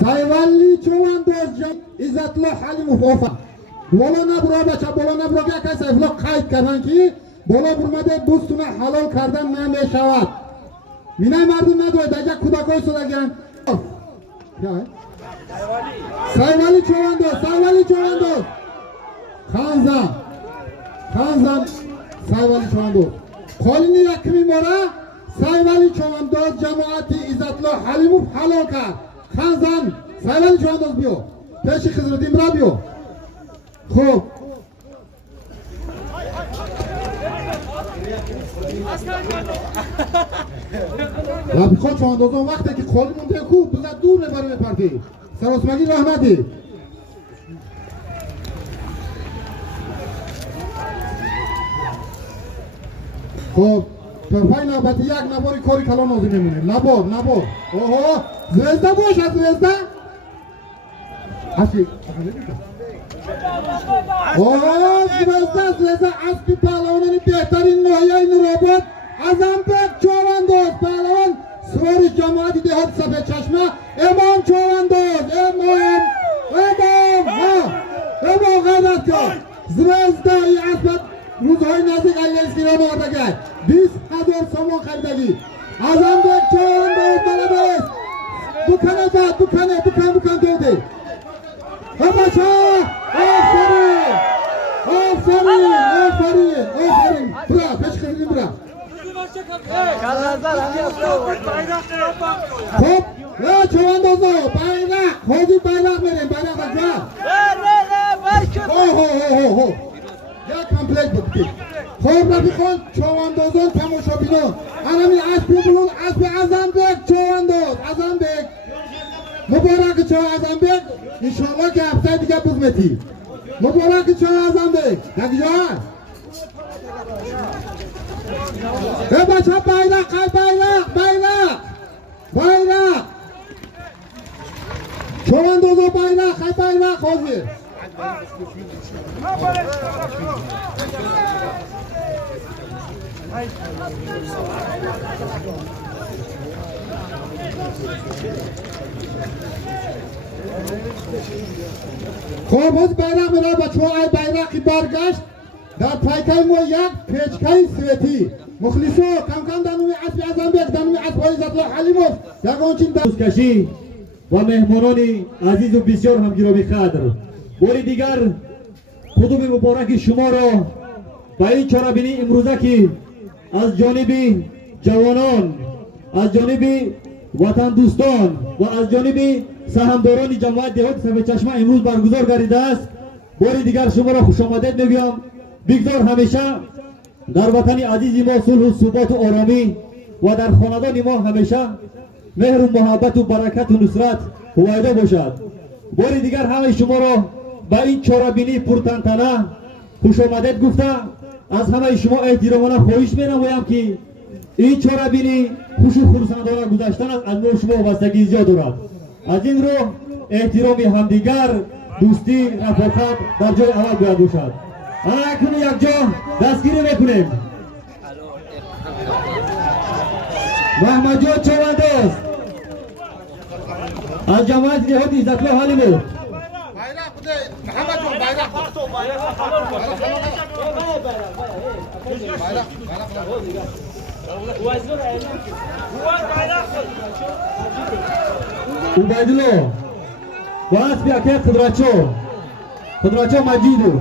Sayvalli Chovandoz Izzatullo Halimov ofa. Bola nabro bacha bola nabroga kay sayflo qayd kardan ki bola burmade bustuna halol kardan name shavad. Minay mardum nadoyd agar kudakoy so'ragan. Sayvalli Chovandoz. Khanzan Sayvalli Chovandoz. Qolini rakmi mora Sayvalli Chovandoz jamoati Izzatullo Halimov halol kard. Khanzan Sayvalli Chovandoz biyo. Peshi Qizildim biyo. Xo'p. Rabiqo Chavandozon vaqti ki qo'li bunday ku bizlar dur nebarme parti. Sarosmagi rahmati. Xo'p, to'rfay navbati yak nabori kori kalon o'zi nemune. Nabor. Oho, Zvezda bo'sh, Zvezda. Ashi. Oho, Zvezda asli palovning behtarin noyayin robot Azambek Chavanduz palon Svorish jamoati dehot safe chashma Emom Chavanduz Emom g'ayratkor Zvezda asbat Ruzhoy nazik alyenskiy ramodaga 20,000 somon xaridagi Azambek Chavanduz talabes Bukan dedi Habacha Aferin Bra peşkirdim bra Hop ya Chavandoz'u bayrak Hozir bayrak verin bayrak ver Ho ya komplekt bitti Hop Rabiqon Chavandoz'un tomoshabini Anami asbi bulun asbi Azambek Chavanduz Azambek Muborak Azambek inşallah ki hafta diga bizmeti Muborak Azambek Hadiya bacha bayrak Chavandoz'u bayrak hozir Xo'p, bayrak bilan bachvoy bayraqi bargashт дар пайкаи мо як печкаи светӣ мухлисо камкам дар номи асби Азамбек дар номи асбҳои Иzzatullo Halimov ягончин дӯсткашӣ ва меҳмонони азизу бисёр ҳамгироми қадр бори дигар қудуби мубораки шуморо ба ин чорабинӣ имрӯза ки аз ҷониби ҷавонон аз ҷониби ватандӯстон ва аз ҷониби саҳмдорони ҷамоати деҳоти Сафедчашма имрӯз баргузор гардидааст бори дигар шуморо хушомадед мегӯям бигзор ҳамеша дар ватани азизи мо сулҳу суботу оромӣ ва дар хонадони мо ҳамеша меҳру муҳаббату баракату нусрат ҳувайдо бошад бори дигар ҳамаи шуморо ба ин чорабинӣ пуртантана хушомадед гуфта аз ҳамаи шумо эҳтиромона хоҳиш менамоям ки ин чорабинӣ хушу хурсандона гузаштан аст аз мо шумо вобастагии зиёд дорад аз ин роҳ эҳтироми ҳамдигар дӯстӣ рафоқат дар ҷои аввал бояд бошад ана акуну якҷо дастгирӣ мекунем Маҳмадҷон Chavanduz аз ҷамоати деҳоти Izzatullo Halimov bayrak bude Muhammadjon bayrak Ubaydullo va asbi aka Qudratcho Majidov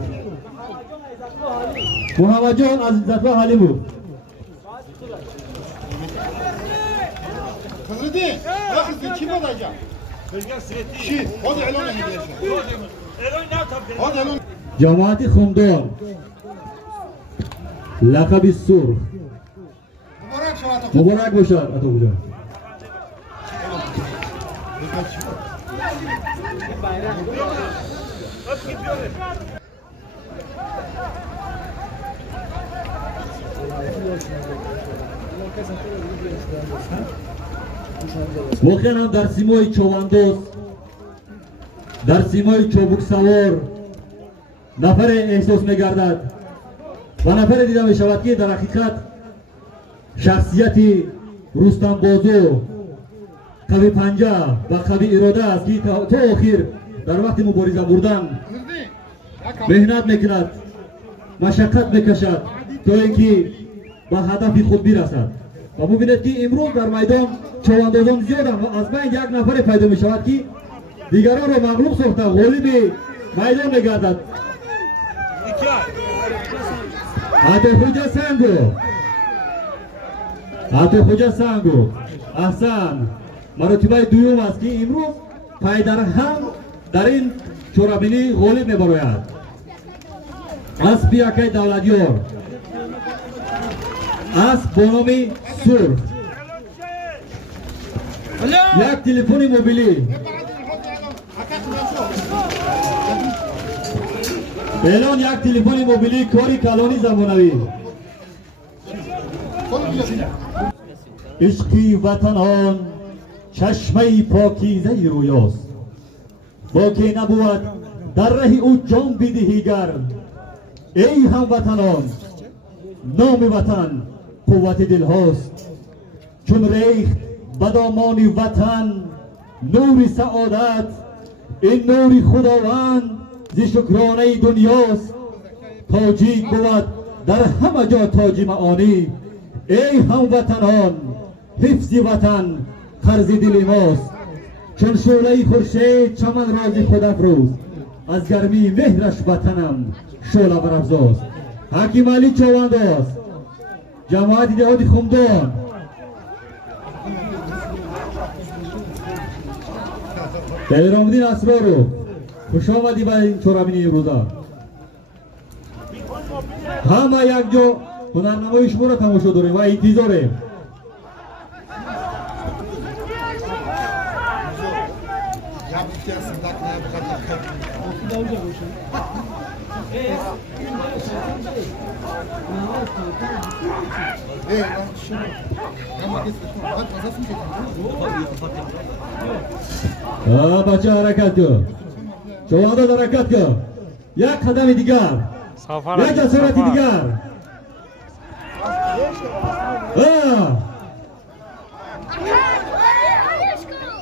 Muhammadjon az Izzatullo Halimov Qizidin vaqti kim olacak Ki hadi e'lon edin hadi e'lon Jamoati Xumdon laqabi Surx muborak boshad Ato'xo'jon واقعا هم در سیمای Chavanduz در سیمای چوبوکسوار نفر احساس می‌گردد و نفر دیده می‌شود که در حقیقت شخصیت رستم بازو قوی پنجه و قوی اراده است که تا آخر در وقت مبارزه بردن مهنت میکند، مشقت میکشد تا اینکه به هدف خود برسد. و ببینید که امروز در میدان چواندازان زیادند و از بین یک نفر پیدا می شود که دیگران را مغلوب ساخته غالب میدان میگردد. عطا خوجا سنگو احسن مرتبه دوم است که امروز پیدر هم در این چورابینی غالب میبراید. اسب یکی دولتیار، اسب با نام سرخ، یک تلفن موبیلی، اعلان یک تلفن موبیلی کاری کلانی زمانوی. عشقی وطن آن چشمه پاکیزه رویاست، با که نبود در ره او جان بدهی گر. ای هموطنان نام وطن قوت دل هاست، چون ریخت به دامان وطن نور سعادت، این نور خداوند ز شکرانه دنیاست. تاجیک بود در همه جا تاج معانی، ای هموطنان حفظ وطن قرض دل ماست. چون شعله خورشید چمن راز خود افروز، از گرمی مهرش وطنم شعله برافزاست. حکیم علی چوانداز، جماعت دهات خمدان، بهرامدین اسرارو، خوش آمدی به این چورابینی امروزه. همه یک جا هنرنمای شما را تماشا داریم و انتظاریم. بچه حرکت کن، چوانداز حرکت کن، یک قدم دیگر، یک جسارت دیگر.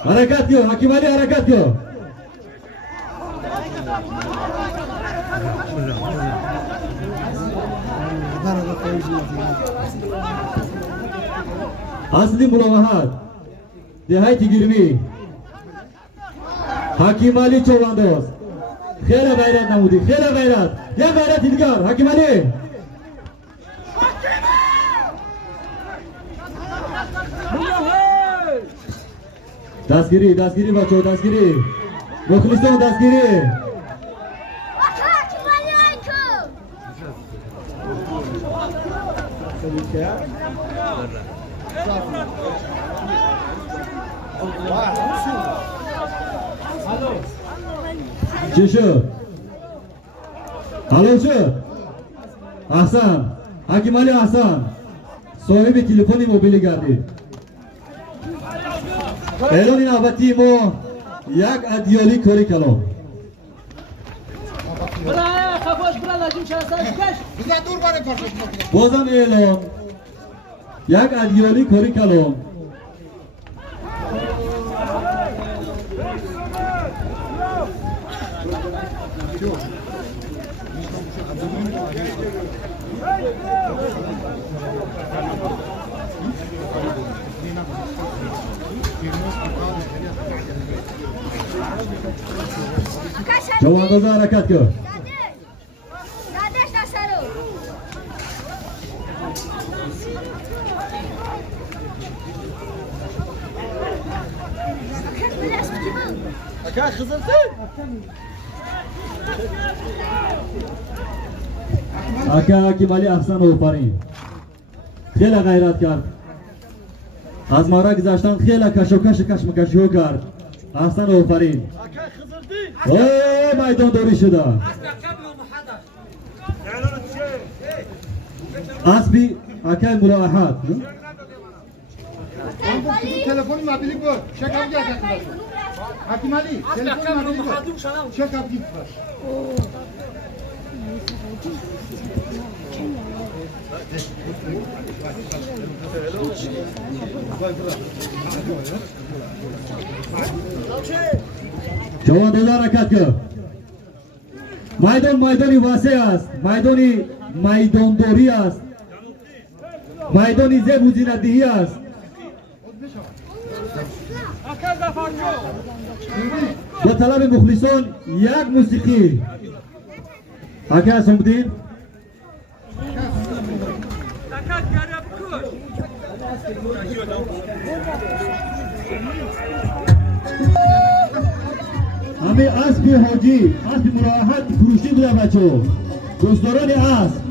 حرکت کن، حکیم علی حرکت کن. اصلی ملاحظات دهای تگیرمی حکیم علی چوانداز، خیلی غیرت نمودی، خیلی غیرت. یک غیرت دیگر حکیم علی. دستگیری دستگیری بچه، دستگیری مخلصان، دستگیری. چی شد؟ حالا شد؟ احسن، حکیم علی احسن صاحب تلفن موبیلی گردید. اعلان نوبتی ما یک ادیالی کاری کلام. بازم اعلان یک ادیالی کاری کلام. چوانداز حرکت کن. اکا حکیم علی احسن و فرین خیلی غیرت کرد، از مارا گذاشتن خیلی کشوکش کشمکشی کرد. احسن و فرین میدان داری شده. اسبی اکای ملاحظات تلفن موبیلی بود شکم گرد حکیم علی تلفن موبیلی بود شکم گرد چواندوز حرکت کرد. میدانی واسع است، میدانداری است، میدانی زیب و زینت‌دهی است. به طلب مخلصان یک موسیقی اگه هستم بودین همه اسب حاجی، اسب مراحت فروشی بوده بچه دوستداران اسب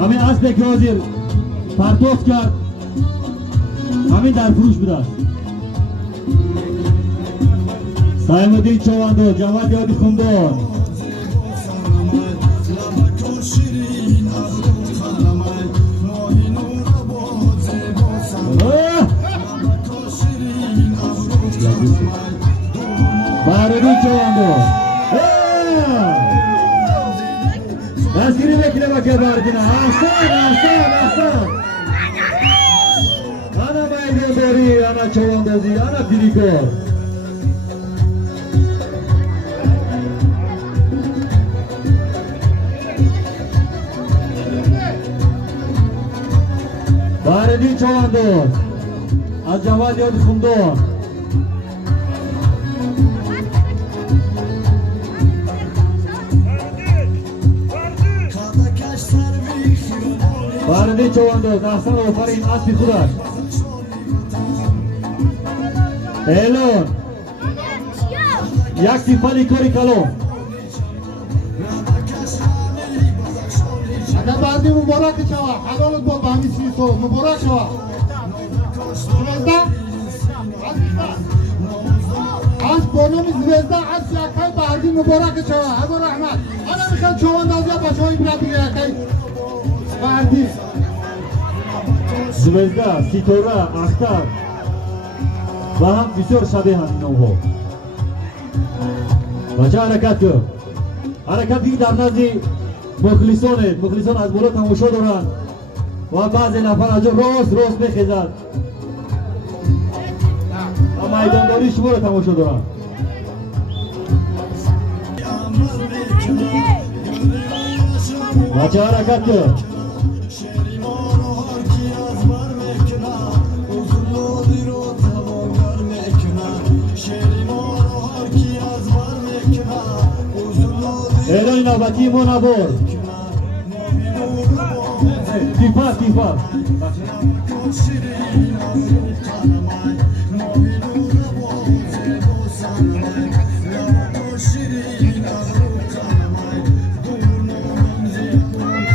همه اسب که حاضر پرداخت کرد همین در فروش بوده است. سایمدین چواندو جواد یادی خوندان باردی چواندو دستگیری بکنه بکر باردینا احسان انا میدان داری انا چواندازی انا پیریکور باردی چوانداز از جواد یادی خوندان باردی چوانداز احسان آفرین اسبی خودش اعلان یک تیفالی کاری کلون اگر بعدی مبارک شوا حلالت بود به همین سیسو مبارک شوا زوزده از بانوم زوزده از یکی بعدی مبارک شوا هزار رحمت انا میخواد چواندازی بچه های برد دیگه یکی بعدی زوزده، سیتوره، اختر و هم بسیار شبیه هم این ها بچه حرکت کرد حرکت دیگه در نزد مخلصان از بالا تماشا دارند و بعضی نفر از راست بخیزد و میدانداری شما را تماشا دارند بچه حرکت کرد اعلان نوبتی ما نبار تیفا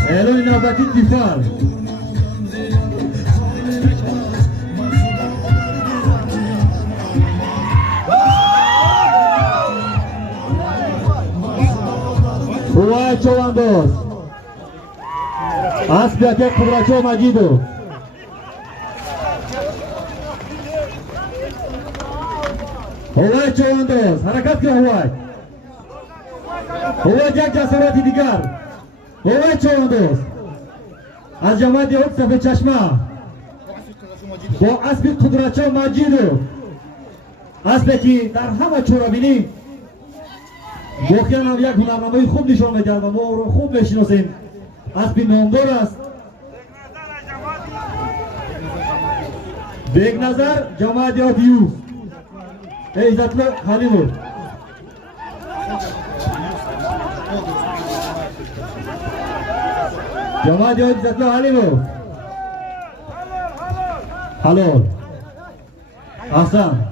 اعلان نوبتی تیفا هوای چوانداز اسب یکی قدرچو مجیدو هوای چوانداز حرکت که هوای یک جسارتی دیگر هوای چوانداز از جماعت یک صفحه چشمه با اسب قدرچو مجیدو اسبی که در همه چورا بینیم واقعا هم یک هنرنمای خوب نشان میدهد و ما رو خوب میشناسیم اسبی نامدار است بیگ نظر جماعت یادیو عزت الله حلیمو جماعت عزت الله حلیمو حلال احسن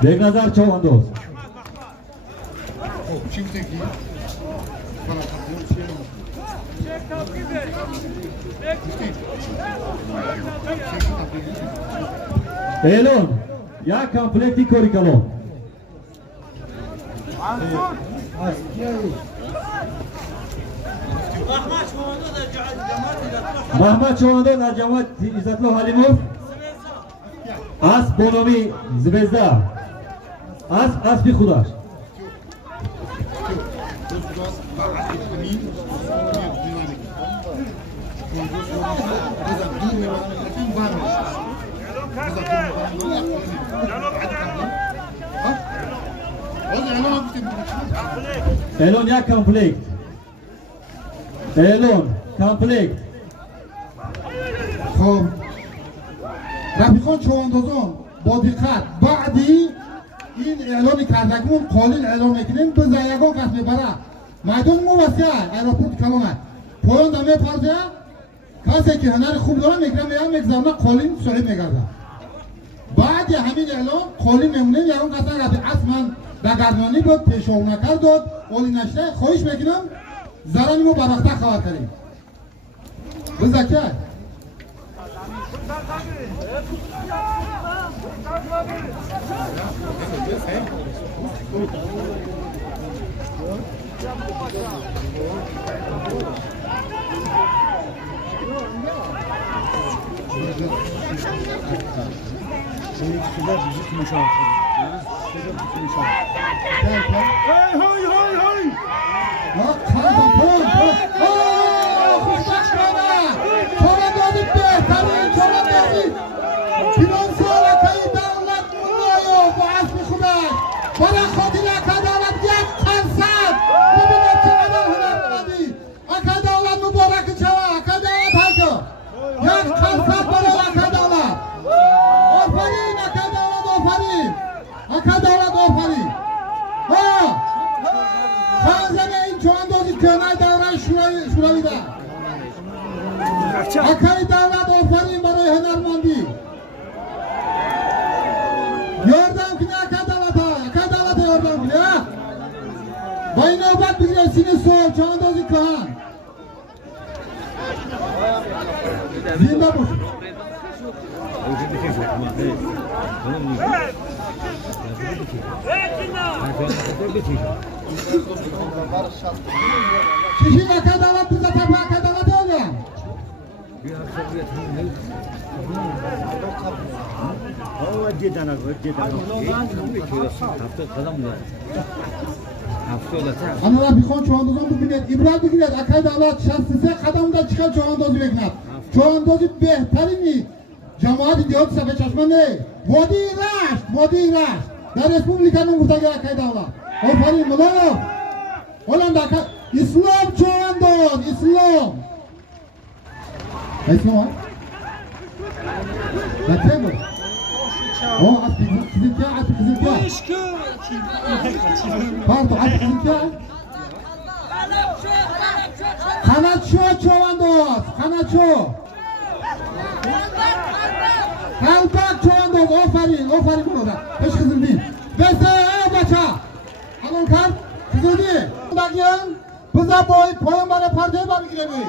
بیگ نظر چوانداز اعلان یک کمپلیتی کاری کلان محمد چوانداز از جماعت عزت الله حلیموف اسب بانامی زوزده اسبی خودش الون یک کامپلیت الون کامپلیت خب رفیقان چواندازان با دقت بعدی این اعلان کردگمون قالین اعلان میکنیم به زیگان قسم میبره میدان مو وسیع ایروپورت کلانه پایان دمه پرده کسی که هنر خوب داره میگیره میگم یک زمانه قالین صحیح میگرده بعد همین اعلان قالین میمونیم یکان قسم رفیق اصلا در گردانی بود پیشاو نکرد داد قالی نشته خواهش میکنم زرانیمو برخته خواهد کنیم بزکه اکای دولت آفرین برای هنرمندی یاردم کنی اکای دولت یاردم کنی با این نوبت بگیره سینه سوال چاندازی کهان زنده باش چیشی اکای دولت بزا تبا اکای دولت یاردم انا رفیقان چواندازان ببینید عبرت بگیرید اکای دولت 63 قدم در چیکار چواندازی بکند چواندازی بهترینی جماعت دیات صفحه چشمنده وادی رشت در رسپوبلیکا نمورتگی اکای دولت آفرین ملالا هلند اسلام چوانداز اسلام اسلام بچه بود اسبی کزیلکه پاردو اسبی کزیلکه خاناتشو چوانداز خاناتشو قلبک چوانداز آفرین برادر پیش خزیلدین بسته بچه الان کرد خزیلدین بگیم بزا بایی پایم برای پرده بگیره بایی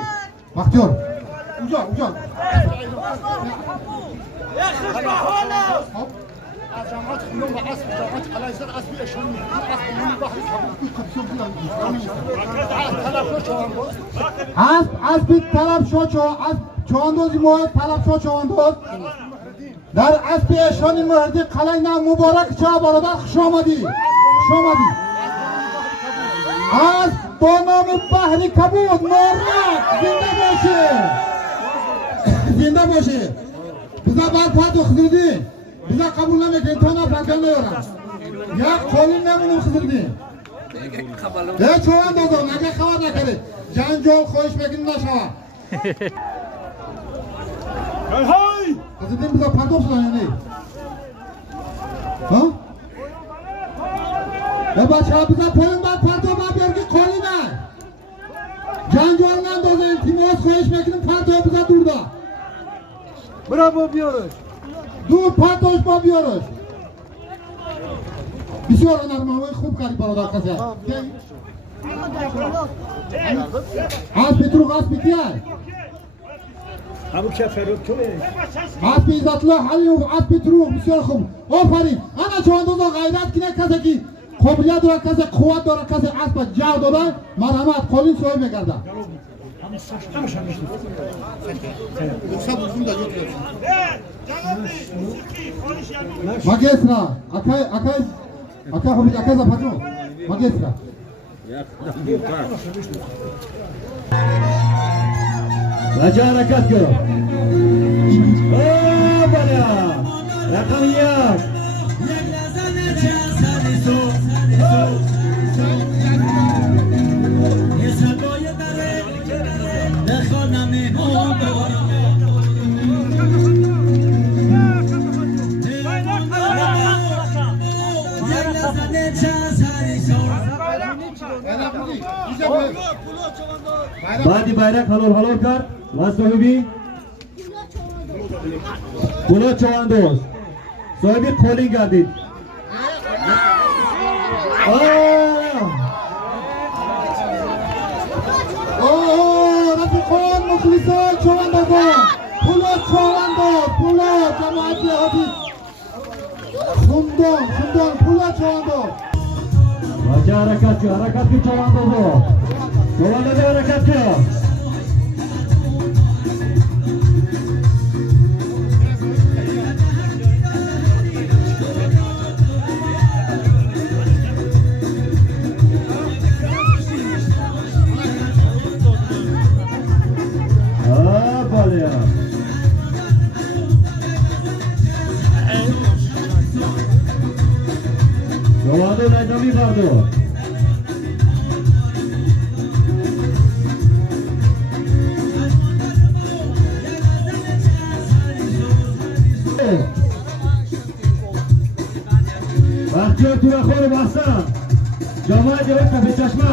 بختیار اونجا اسب طلب شو چواندازی ماه طلب شو چوانداز در اسب اشانی مهردی قلینا مبارک چه برادر خوش آمدی اسب با نام بحری کبود مورک زنده باشه بزا بعد پاتو خزردی بزا قبول نمیکنی تا نفرکن نیارم یک قالین نمونم خزردی چوان دوزم نگه خواهد نکرده جنجال خواهش بکنی نشوه خزردی بزا پرتو شدن یعنی بچه ها بزا پایین بعد پرتو بعد برگی قالینه جنجال نندازه التماس خواهش بکنیم پرتو بزا دور دا برا بیارش دور پرتوش با بیارش بسیار هنرمندای خوب کردی برادر کسی اسب تروق اسب کیه همون که فرود توه اسب عزت الله علیوم اسب تروق بسیار خوب آفرین انا چواندازا غیرت کنه کسی که قابلیت داره کسی قوت داره کسی اسب جو داره مرحمت قالین صحیح میگرده Magestra, akay hobi akay za patron. Magestra. Raja harakat kır. Oh bana. Rakam yak. Badi bayrak halor kar. Vas sahibi. Pulo Chavandoz. Sahibi calling gardid. رفیقان مخلصان چوندازان پولو چونداز پولو جماعتی حدید خندان پولو چونداز Raja harakat ki Chavandozo. Chavandoz harakat ki. Chavandoz najdami vardı. Bahtiyar Turakhor Bahsan. Cemaat Cevdet Kafe Çeşme.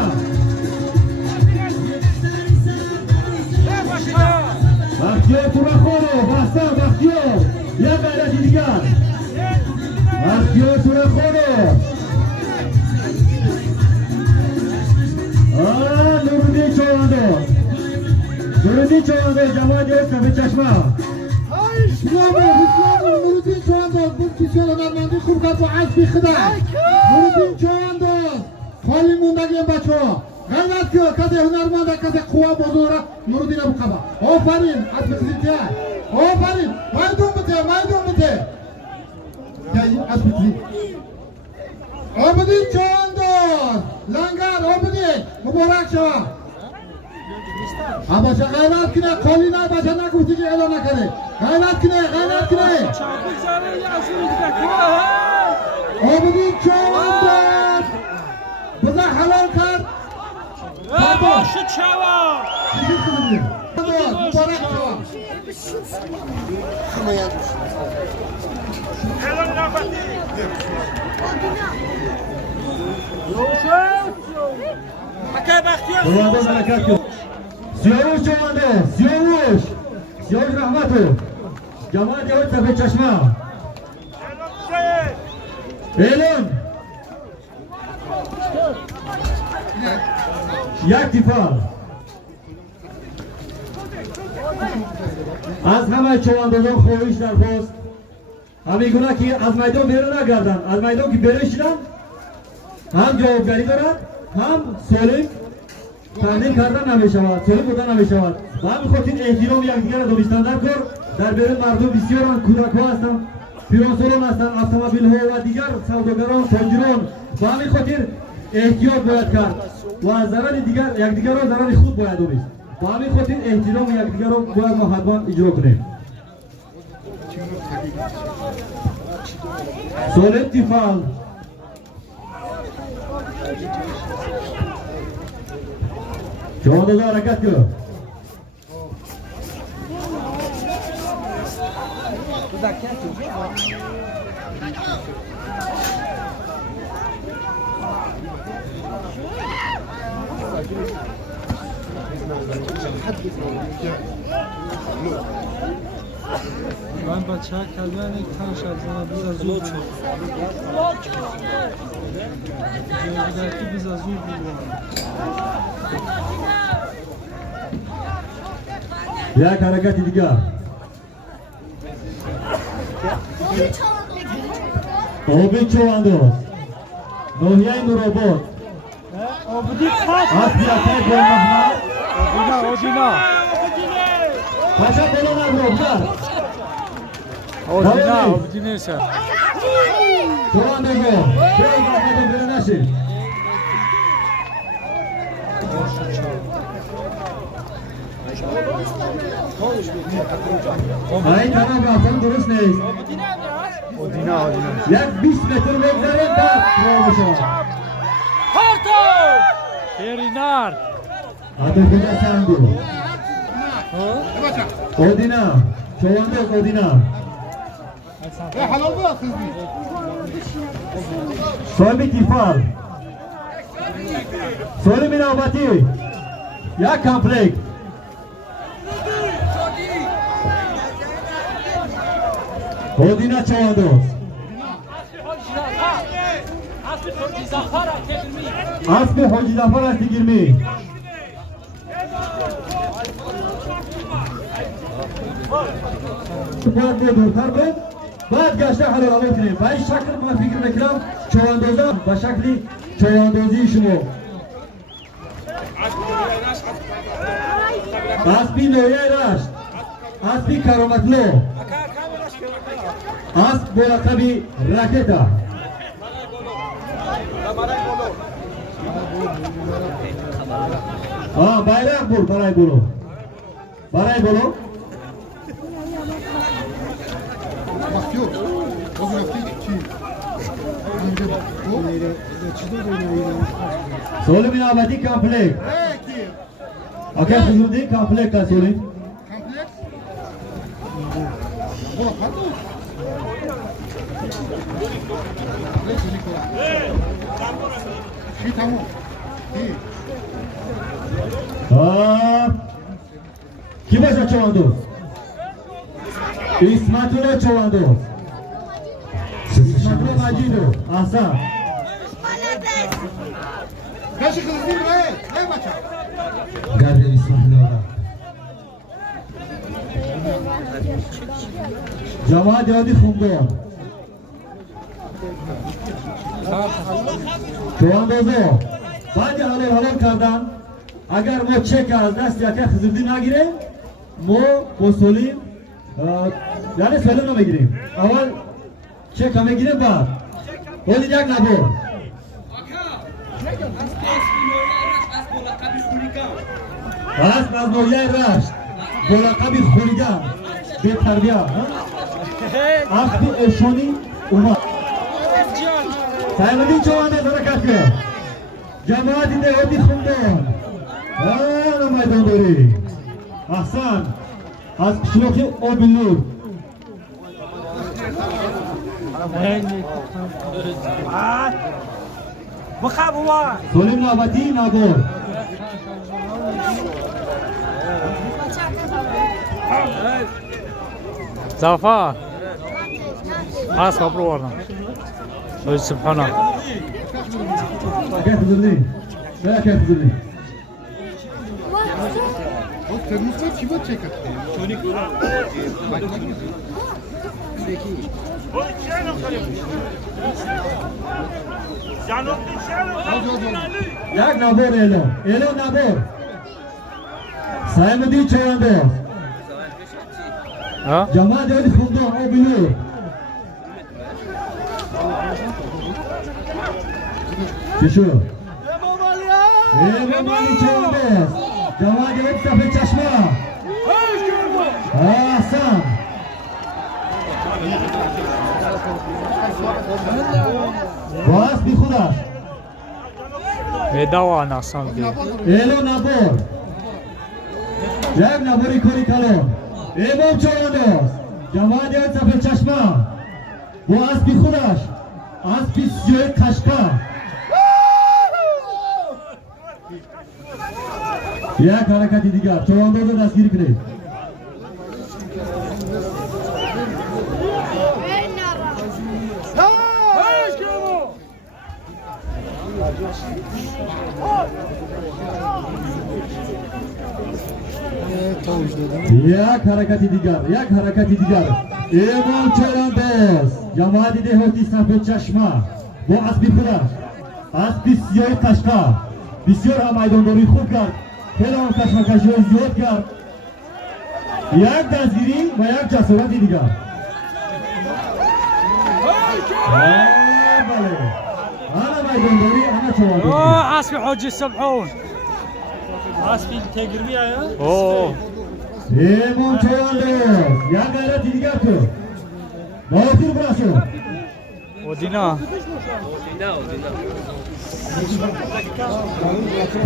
Bahtiyar Turakhor Bahsan Bahtiyar. Ya gayreti digar. Bahtiyar Turakhor. Nuruddin Chavandoz. Nuruddin Chavandoz Cemaat Cevdet Kafe Çeşme. نوردین چونداز بود کسیان نرمندی خوب کرد و عصبی خدا نوردین چونداز خالی موندگیم بچه ها غیرت که کسی هنرمنده کسی قوه بزرگه نوردین ابو قبا آفرین عصبی خزیده آفرین میدون بده عصبی خزید آبدین چونداز لنگر آبدین مبارک شما بچه غیرت کنه قالی نه بچه نگفتی که اعلان نکنه غیرت کنه آبدین چونداز بزن حلال کرد باشد شوا مبارک شما اعلان نفتی حکای بختیار Chavandoz harakat kır. Siyavuş Chavandoz. Siyavuş Rahmatov. Cemaat Cevdet Kafe Çeşme. Elon. Yak difa. Az همه چواندازان خواهش درخواست همیگونه که از میدان بیرون نگردن از میدان که بیرون شدن هم جوابگری دارد هم سالم تحلیل کردن نمیشود سالم بودن نمیشود و همین خاطر احترام یکدیگر را دانستن در کار در بیرون مردم بسیاران کودک ها هستند پیرانسالان هستند اتومبیل ها و دیگر سوداگران تاجران و همین خاطر احتیاط باید کرد و از ضرر دیگر یکدیگر را ضرر خود باید دانست و همین خاطر احترام یکدیگر را باید ما حتما اجرا کنیم سالم تیفال Chavandoz harakat kır. من بچه ها کلمه یک تنش از زنه بیز از زور بود جایدکی بیز از زور بود یک حرکت دیگر آبی چوانداز نوحیه نورآباد آبودی خط اصلیت گل محمد آدینا پاشا بلون ابروبدر آبودی شد چوانداز بیل محمد بیرون نشید این طرف اصلا درست نیست. یک 20 متر بگذارید بعد رو بشون. شیرینار آدو خدا سندو اودینا چوانده اودینا حلال بود خیلی صاحب تیفال سوری منابتی یک کمپلیک اودینا چواندو اسب حاجی ظفر است گیرمی باید به دورتر بود بعد گشته حلال آلو کنیم به این شکل من فکر میکنم چواندوزه به شکلی چواندوزی شما اسبی نویه رشت اسبی کرامتلو اسب بلقبی راکتا bayrak bul, baray bulu. Baray bulu. Bak yok. O grafik ki. Soli minabati komplek. Okey, huzurdi komplek ka soli. Kompleks. Bu pardon. Şey tamam. İyi. Kim başa çovandu? İsmatula çovandu. İsmatula Macidu. Ahsan. Kaşı kızım be. Ne maça? Gabriel İsmatula. Cemaat yadi Fundon. چواندوزو بعد حلال کردن اگر ما چک از دست یکی خزردی نگیریم ما بسولیم یعنی سولیم نمیگیریم اول چک هم میگیریم بعد خودی یک نبور اسب از نویه رشت بلقب خولیگان به تربیه اسب اشونی اومد سایمدی چوانده درکت که جماعتی دهوتی خوندن میدان داری احسان از شلوکی اوبیلور سولیم نابتی نابور زعفر اسب برو وردم سبحانه كيف تزلني؟ لا كيف تزلني؟ O termostat kimi çeker? یک نبور ایلو نبور سایمدی چوانده جماعت یادی خوندن او بینور چشو امام علی چوانده جماعت یادی سفید چشمه احسان باز بی خودش دوان اصلا ایلو نبور یک نبوری کاری کلون امام چوانده جماعت یادی سفید چشمه باز بی خودش اسبی سیاه کشکا یک حرکتی دیگر چواندوز رو دستگیری کنید یک حرکتی دیگر امام چواندوز جماعتی دهوتی سفید چشمه با اسبی خودش اسبی سیاه کشکا بسیار هم میدانداری خوب کرد خیلی هم کشمکشی های زیاد کرد یک دستگیری و یک جسارتی دیگر بله انا میدانداری انا چوانداری اسب حاجی سبحون اسب تگرمی اوه ایمان چوانداز یک غیرت دیگر تو باطیر براسو اودینا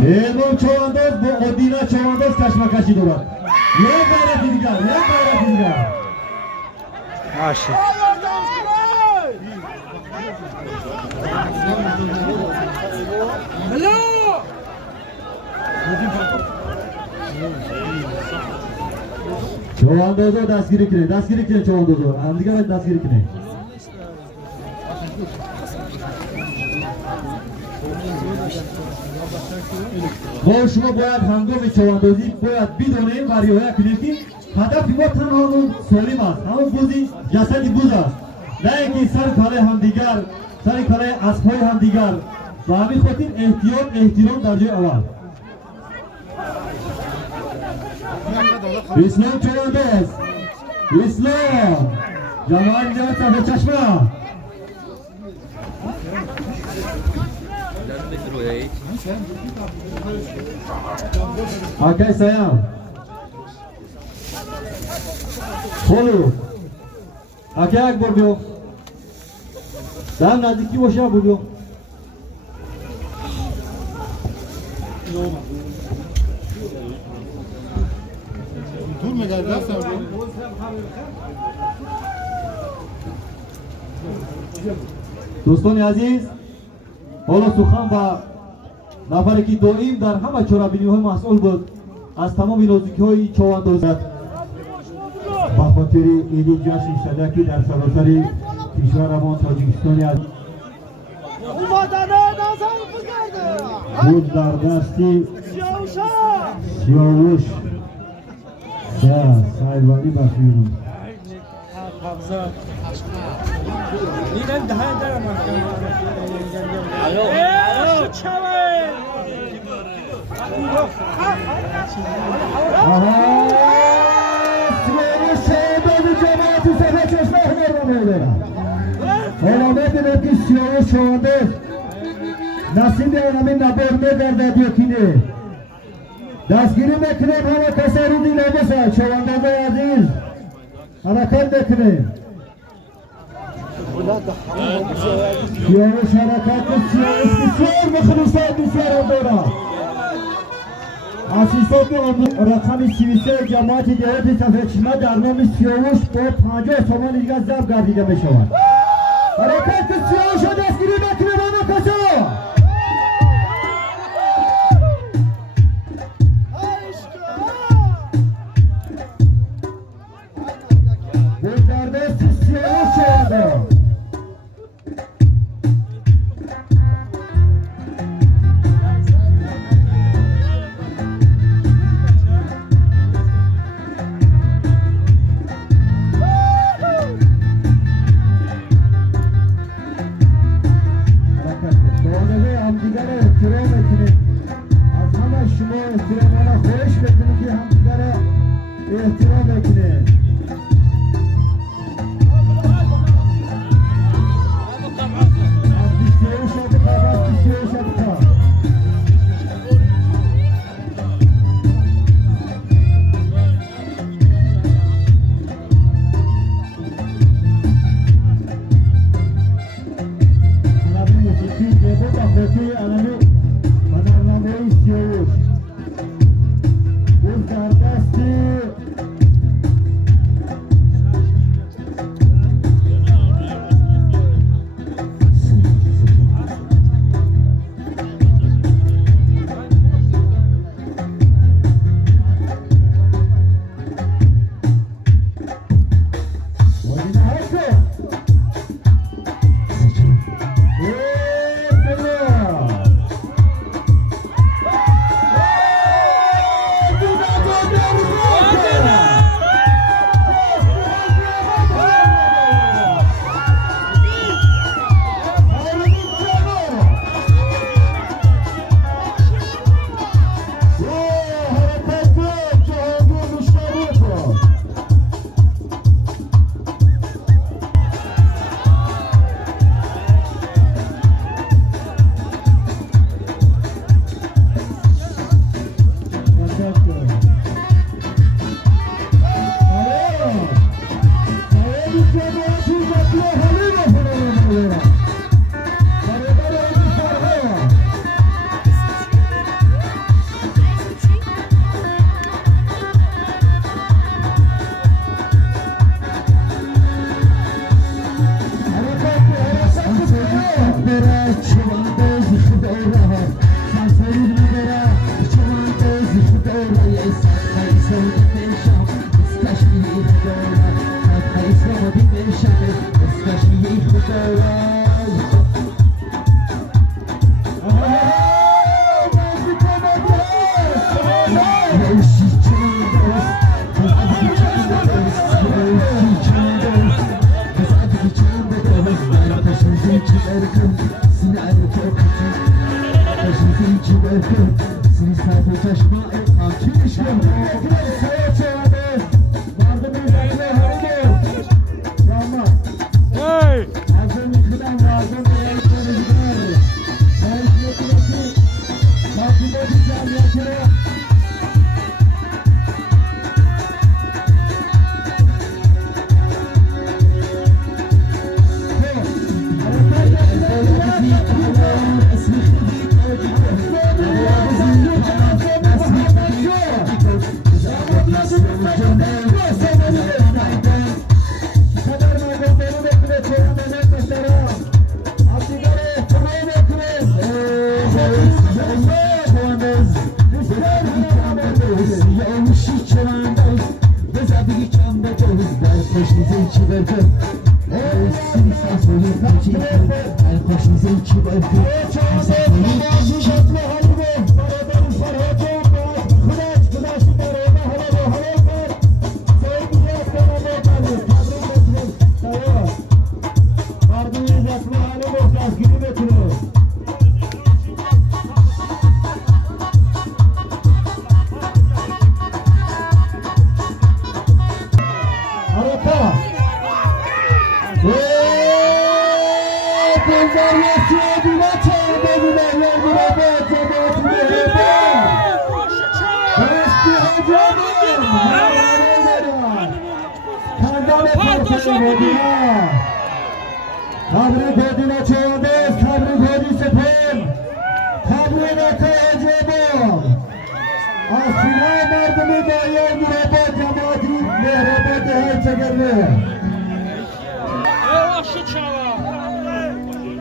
ایمان چوانداز با اودینا چوانداز کشمکشی دارد یک غیرت دیگر ماشی چواندازو دستگیری کنه چواندازو هم دیگه باید دستگیری کنه ما شما باید هنگام چواندازی باید بدونیم و رعایت کنیم که هدف ما تنها سالم است همون بوزی جسدی بوز است نه اینکه سر کاره هم دیگر سر کاره اسبهای هم دیگر و همین خاطر احترام در جای اول اسلام چوانداز اسلام جماعت جماعت صفحه چشمه اوکی سیام خلو اوکی اکبر بیو دم نزدیکی باشه اکبر بیو دور میگه دست دوستان عزیز حالا سخن با نفری که دائم در همه چرابینی‌های مسئول بود از تمام نازکی‌های چوانداز با خاطر عید جشن صدکی در سراسر کشورمان تاجیکستان است بود در دستی سیاوش سایلوانی بخیرون دیدن دهن دارم سیاوش چوانداز نصیب آنمی نبار میگردد یکینه دستگیری میکنیم همه کسا رو دیناموسه چوانداز عزیز حرکت میکنیم سیاوش حرکت سیاوش بسیار مخلصات بسیار دارد اسیستات رقم 33 جماعت دهات صفحه چشمه در نام سیاوش با 50 تومان دیگه ضبط گردیده میشود حرکت سیاوش را دستگیری میکنیم همه کسا بود در دست سیاوش چوانداز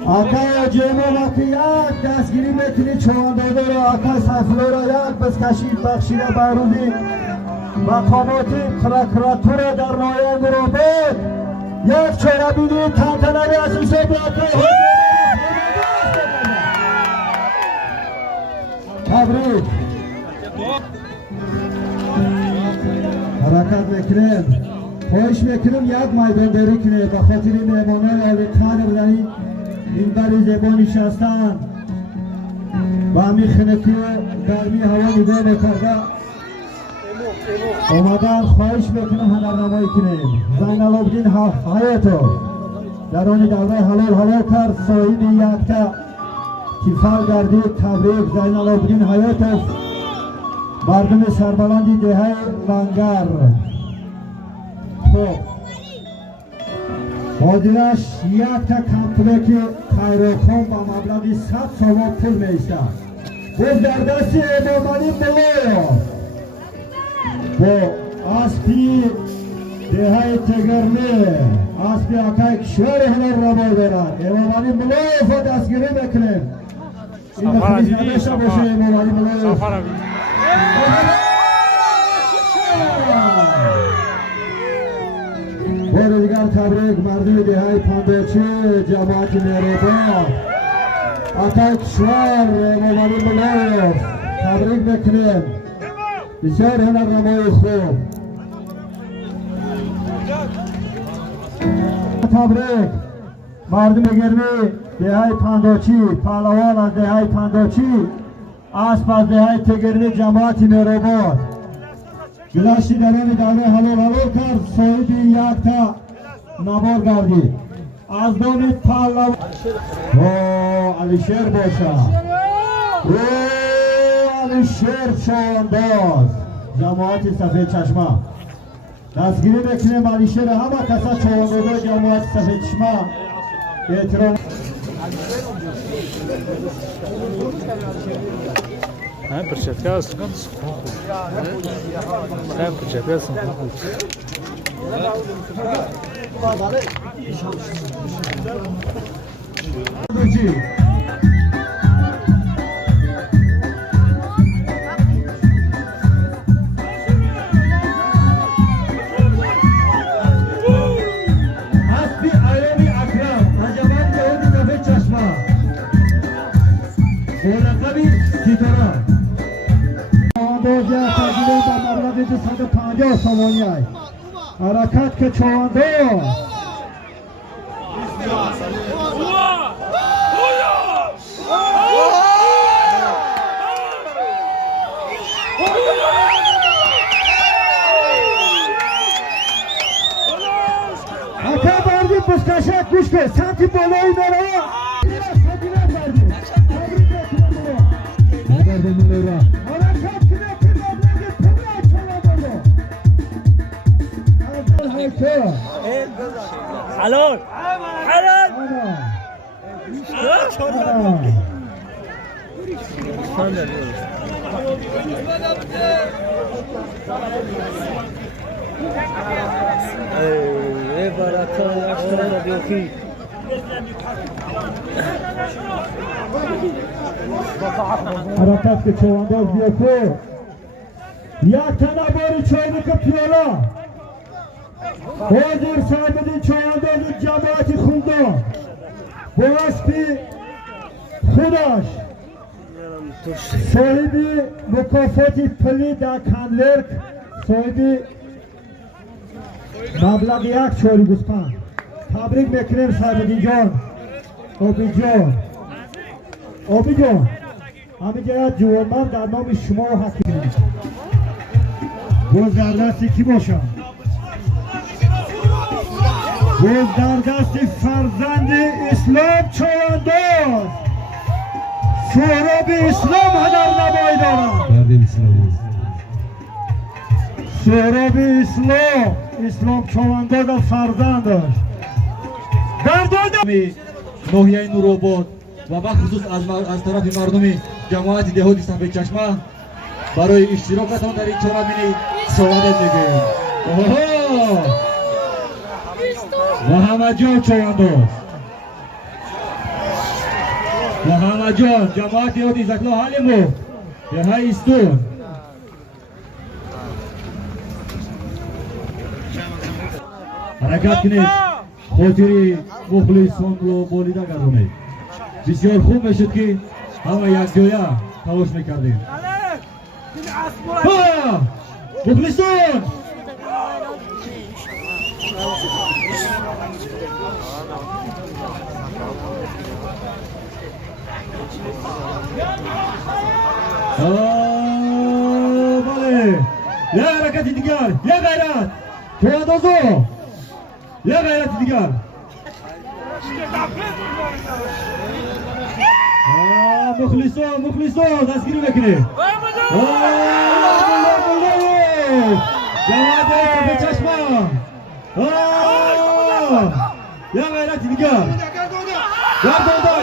آقا جمع وقیت دستگیری میکنی چوانداده را آقا سفلو را یک بسکشید بخشیده برودی مقاماتی پرکراتور در نایان گروبت یک چرابینی تنتنه رسیس براکه تبریک حرکت میکنیم خواهش میکنیم یک میدان داری کنه به خاطر مهمانای عالی قدر در این بری زیبا نشستن و همین خنکی گرمی هوا نگاه میکرده آمدن خواهش میکنم هنرنمایی کنیم زینالعابدین حیاتو در آن دوره حلال کرد صاحب یکتا تیفال گردید تبریک زینالعابدین حیاتو مردم سربلندی دهه لنگر خب حاضرش یک تا کمپلک خیرخان با مبلغی 100 سواب پول میسته باز در دست امامعلی ملا با اسبی دهه تگرلی اسبی اکای کشور هنر روای دارد امامعلی ملا فا دستگیری بکنیم این مخلیص نداشته باشه امامعلی ملا بار دیگر تبریک مردم دهه پندوچی جماعت مهربان اکای کشور امامعلی ملا تبریک بکنیم بسیار هنرنمای خوب تبریک مردم گرمی دهه پندوچی پهلوان از دهه پندوچی اسب از دهه تگرمی جماعت مهربان گذشتی در آن دوره حلال کرد صاحب یک تا نوار گردید از دام پهلوان علیشیر باشه علیشیر چوانداز جماعت سفید چشمه دستگیری بکنیم علیشیر همه کسا چواندازه جماعت سفید چشمه احترام percebi assim percebi assim حسبی ایامی اکرم انجمن یهودی سفید چشمه با لقب ستاره چوانداز تجلیل در مبلغ 250 سومانی حرکت که چوانداز حکم بردی پشکشک گوش که سمتی بالایی داره حرکت کنه که مبلغ پولا چوانداز حلال حلال ای برکات اشتر بیوکی حرکت که چوانداز بیاکو یک تنباری چایده که پیالا حاضر صاحب چوانداز جماعت خوندان با اسبی خودش صاحبی مکافات پلی در کندلرک صاحبی مبلغ 1 چاری گوسپند تبریک میکنیم صاحب جان آبی جان همین جایت جوانمرد در نام شما و حکیم باز در دستی کی باشم باز در دست فرزند اسلام چوانداز سهراب اسلام هنر نمایی دارم سهراب اسلام چوانداز فرزند داشت ناحیه نورآباد و بخصوص از طرف مردم جماعت دهاتی سفید چشمه برای اشتراکتان در این چهارمینی سعادت میگویم. و همه جان چوانداز و همه جان جماعت دهاتی زکلا حلیمو به های استون حرکت کنید خاطری مخلصان رو بالیده گردانید. بسیار خوب میشد که همه یک جایه تلاش میکردیم. مخلصان بله یه حرکت دیگر یه غیرت چواندازو یه غیرت دیگر مخلصان دستگیری بکنه جواد سفید چشمه یه غیرت دیگر گردانده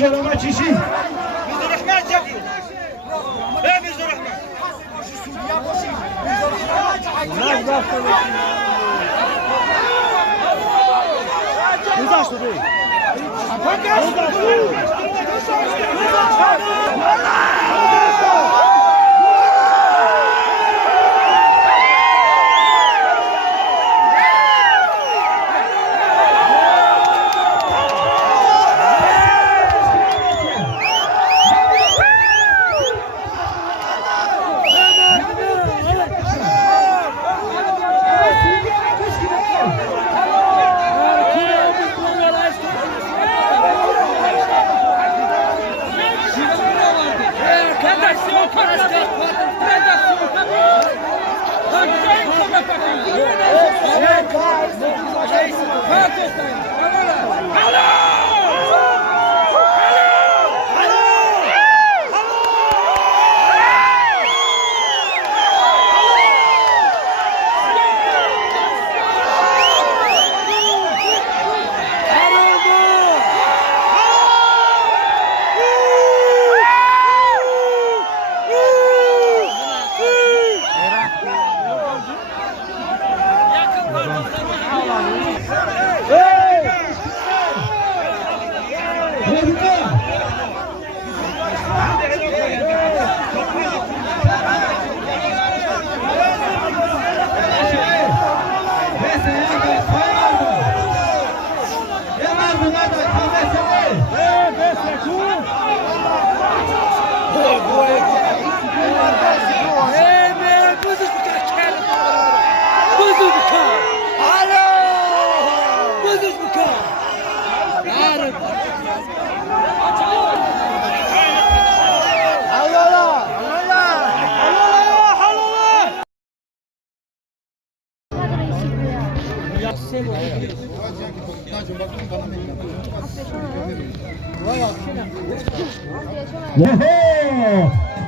جلوما چیشی رحمت جدی بمیز رحمت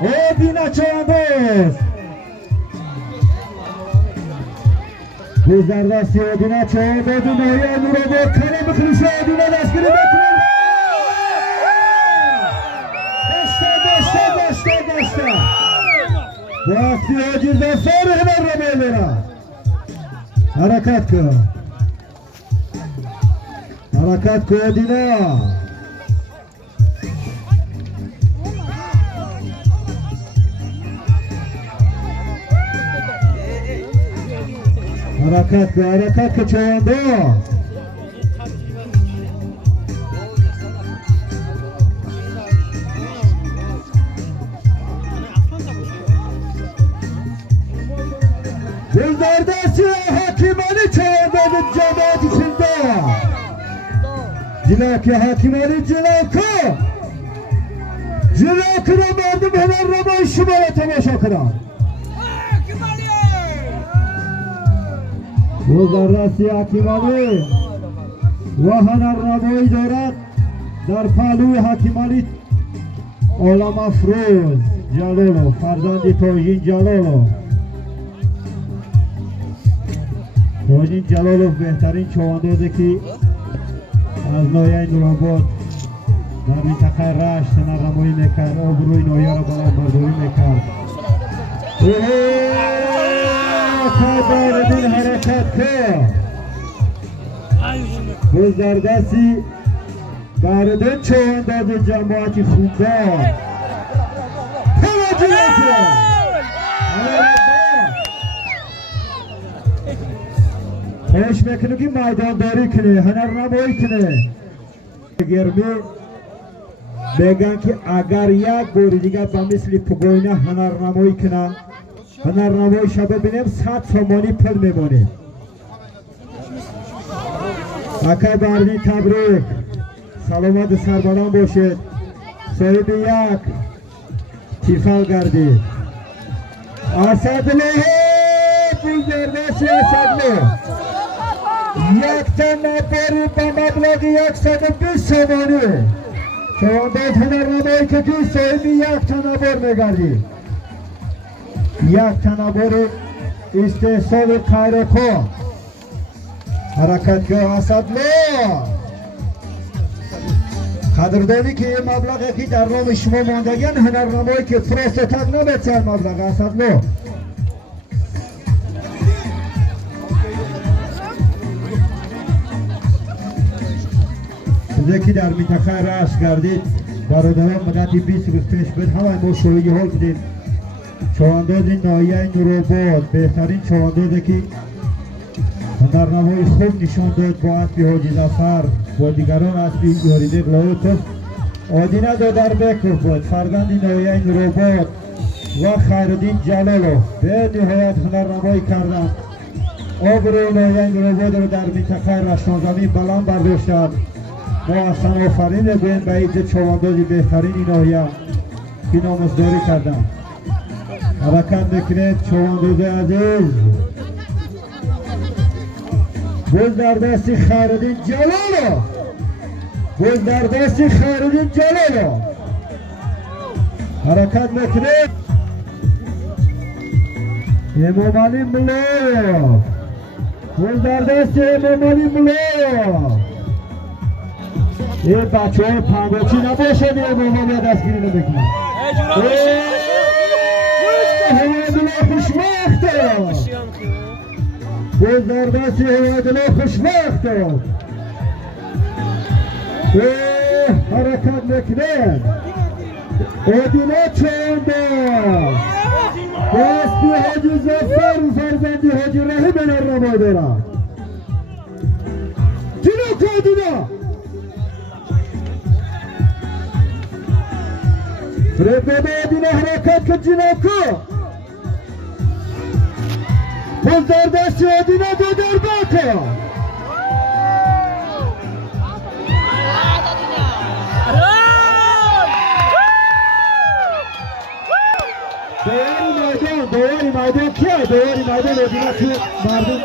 Odina Çoğandoz. Buzlardasi Odina Çoğandoz'un oya Nurobod Kale Mıkılışı Odina Daskırı Bekir. Daşta. Bu akti Ocir'den sonra hemen Ramelera. Harakat kı. Harakat kı Odina. Harakat ke Çoğandoz. Buzlardasi Hakimali Çoğandoz'un cemaat içinde. Cilaki Hakimali Cilakı. Cilakı'na verdim hemen Ramay Şumar'a temaşa kıran. Buzlardasi Hakimali Vahanar Ramoy Dorat در پالوی حکیمالی علم افروز جلالو فرزند توجین جلالو بهترین چواندازه که از نایه نورآباد در منطقه رشت تنظیمایی میکرد آبروی نایه را بلندبرداری میکرد کار دین حرکت که بزرگدستی باردن چوانداز جماعتی خوبدار توجه خوش میکنه که میدانداری کنه هنرنمایی کنه گرمی بگن که اگر یک بار دیگه با مثل پگوینه هنرنمایی کنه هنرنمایی شبه بینیم 100 سامانی پر میمونه اکر باردی تبریک سلامت سربلند باشید صاحب یک تیفال گردید اسدالله بزرگدستی اسدالله یک تنباری با مبلغ 120 سامانی چوانداز هنرنمایی که صاحب یک تنبار میگردید یک تنبار استحصال خیرخواه حرکتگاه اسدالله قدردانی که این مبلغی که در نام شما ماندگین هنرنمایی که فرستاد نمیتر مبلغ است نو که در منطقه رشت گردید برادران مدتی 20 روز پیش بود همه ما شویی حال بدیم چوانداز ناحیه نورآباد بهترین چواندازی که هنرنمای خوب نشان داد با اسب حاجی ظفر با دیگران اسب یاریده غلاوت آدینه دادر بکر بود فرزند ناحیه نورآباد و خیرالدین جلالو به نهایت هنرنمایی کردند آبروی ناحیه نورآباد رو در منطقه رشتان زمین بلند برداشتند ما اصلا آفرین بین به عید چواندازی بهترین این ناحیه که نامزداری کردند حرکت بکنید چوانداز عزیز گل در دست خیرالدین جلالو گل در دست خیرالدین جلالو حرکت بکنید امام علی ملایو گل در دست امام علی ملایو این بچه های پنگاچی نباشد امام علی دستگیری نبکنید همه خوشبخت گل در دست همه خوشبخت حرکت نکنید آدینه چوانداز دستی حاجی ظفر و فرزندی حاجی رحیم هنرنما دارد جلو که آدینه فرد آدینه حرکت که جناب که گل در دست آدینه دو در باکه دواری میدان کیه؟ دواری میدان آدینه که مردم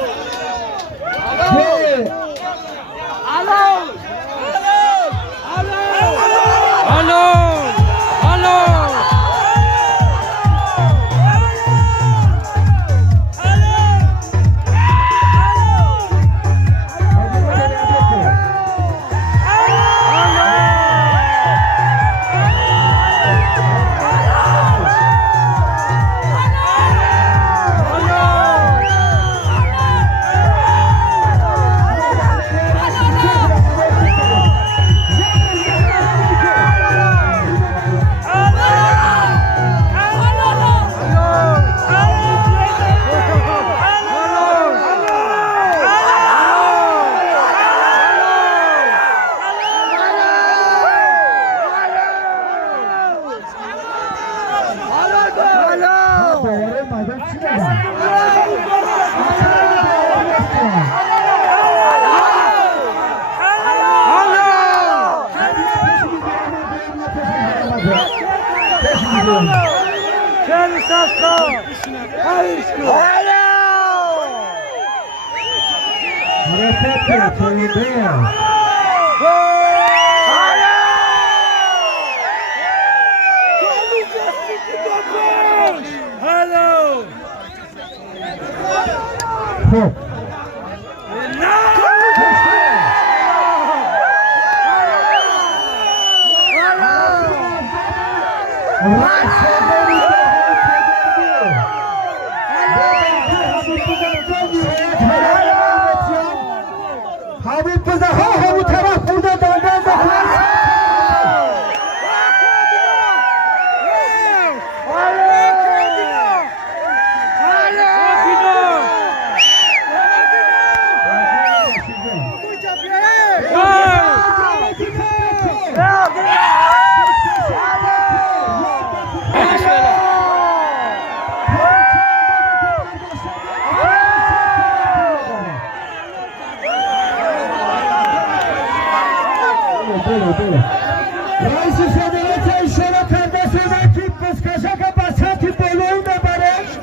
رئیس فدراسیون اشاره کرده شده که پسکشک بساتی بلوی ببرش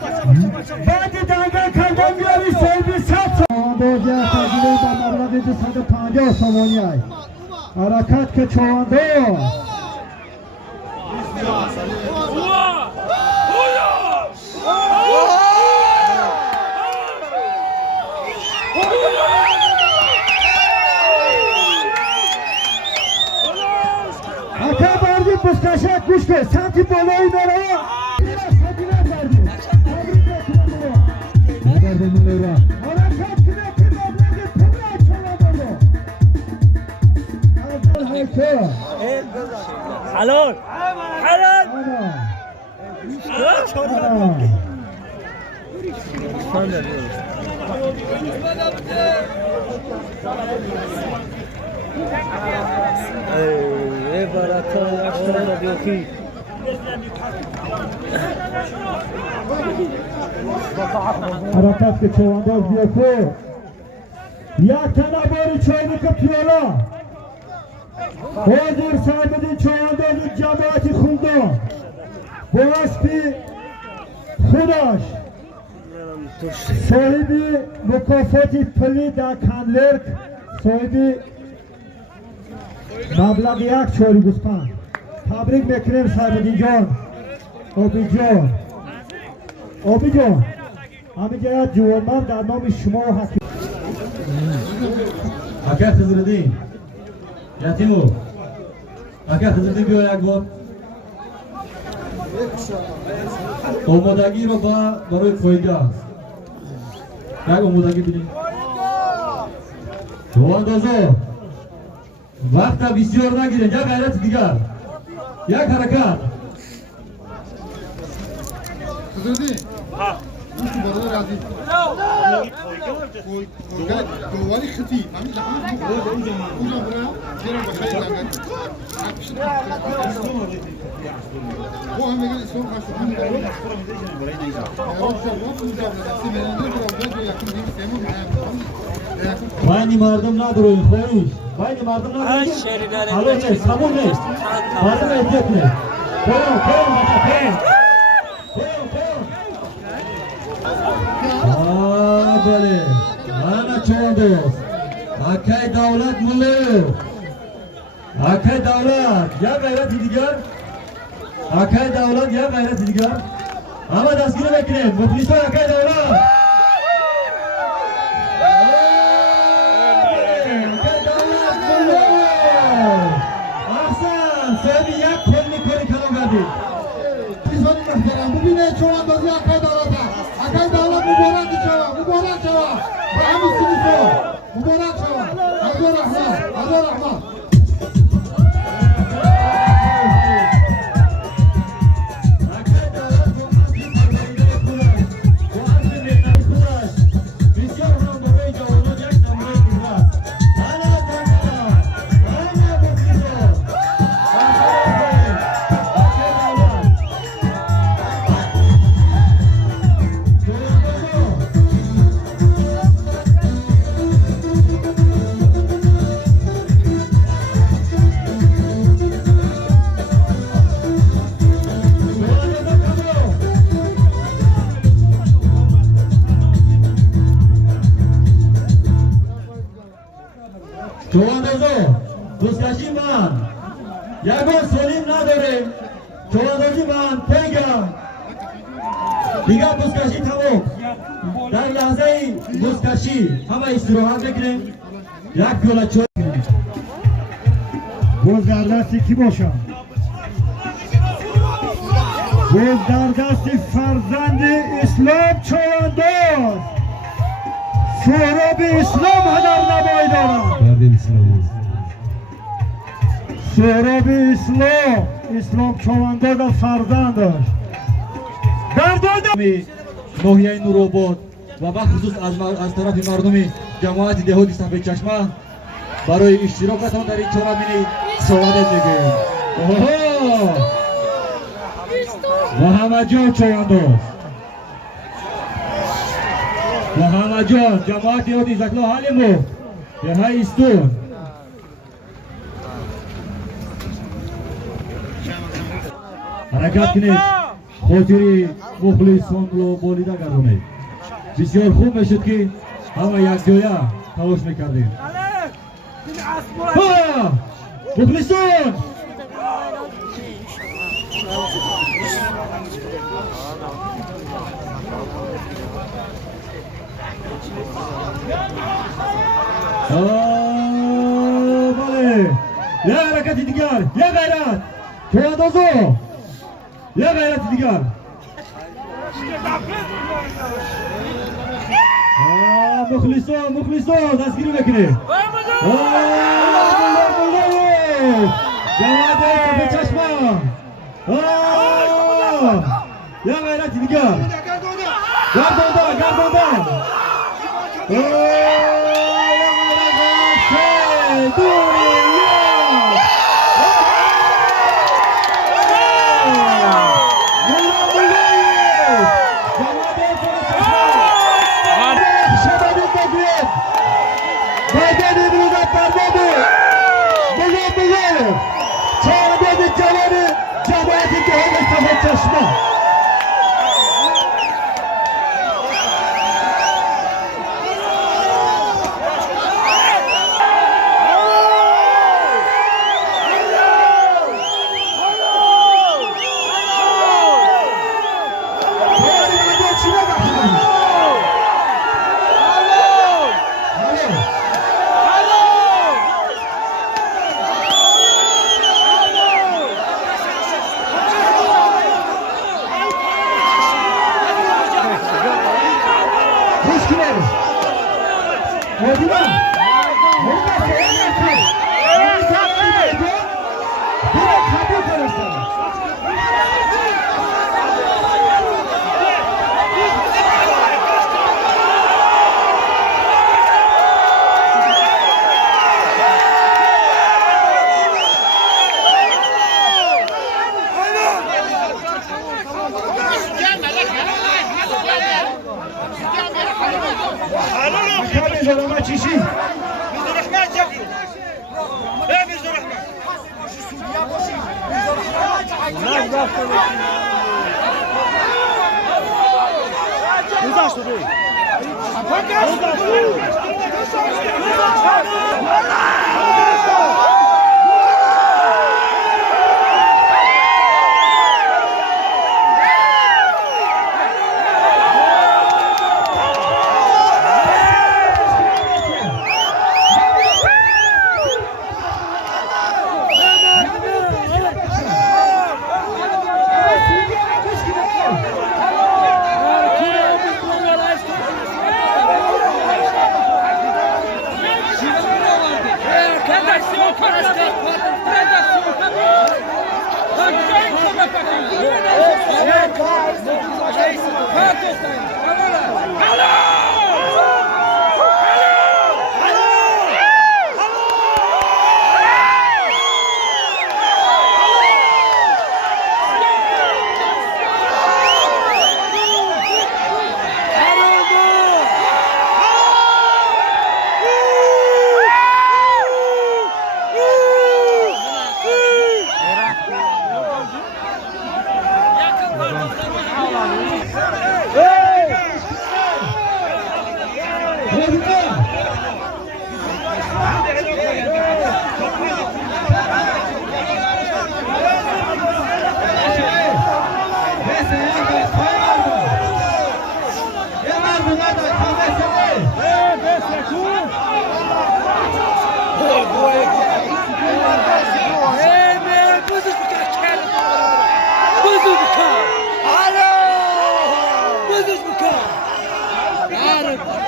بعد دنگل کردن بیاری سایبی 100 چوانداز یا تجلیل در مبلغ 250 سومانی های حرکت که چوانداز Aka bardi pustashak kush kö santi boloi mera. Sabina bardi. Tebrik ederim bunu. Bardi bunlara. Harakat kine kibablarga to'g'ri chaladi. Afzal hayko. Halol. Halol. ای برات اکثر دیوکی حرکت که چوانداز بیاکو یک تنباری چایدی که پیالا حاضر صاحبدی چوانداز جماعتی خوندان باسپی خودش صاحبی مکافاتی پلی در کندلرک صاحبی مبلغ یک چاری گوسپند تبریک میکنیم صاحبدی جان آبی جان همه جای جوانمرد در نام شما و حقیقت اکه خزردین یتیمو اکه خزردین بیا یک بار آمادگی رو برای فایده است یک آمادگی بینیم جواندازا وقت بسیار نگیرین یک غیرت دیگر یک حرکت خزردین دوست برادر عزیز گواری خطی همین اونجا برای چرا بخیر لگت او هم میگه اسلام خواست همین بین مردم نداریم خواهیش بین مردم نداریم حالا نیست همون نیست مردم احتیاط نیست پیم بله انا چوندوز اکای دولت ملو اکای دولت یا غیرت دیگر اکای دولت یا غیرت دیگر اما دستگیر بکنیم مفلیسان اکای دولت اکای دولت ملو احسن سهمی یک کل میکنی کلام کردی پیسانی محترم ببینه چواندازی اکای دولت اکای دولت مبارک شوا و همین سیلیسو مبارک شوا عبدالرحمن چواندازو دوستکشی من یکان سلیم نداره چواندازی من پیگم دیگر دوستکشی تمام در لحظه دوستکشی همه استراحت بکنیم یک پیاله چای کنیم گل در دستی کی باشم گل در دست فرزند اسلام چوانداز سهراب اسلام هدر نمایی دارم سهراب اسلام چوانداز فرزند داشت در دادم ناحیه نورآباد و بخصوص از طرف مردم جماعت دهاتی سفید چشمه برای اشتراکتان در این چهارمینی شواهد میگیم و همه جا چوانداز و همه جا جماعت دهاتی زکلا حالیمو به های استون حرکت کنید خاطری مخلصان رو بالیده گردانید بسیار خوب میشد که همه یک جایه تلاش میکردیم مخلصان بله يا حركة دیگر يا غيرات چواندازو يا غيرات دیگر مخلصو دستگیری بکنه جواد به چشما يا غيرات دیگر گردوندا Alô!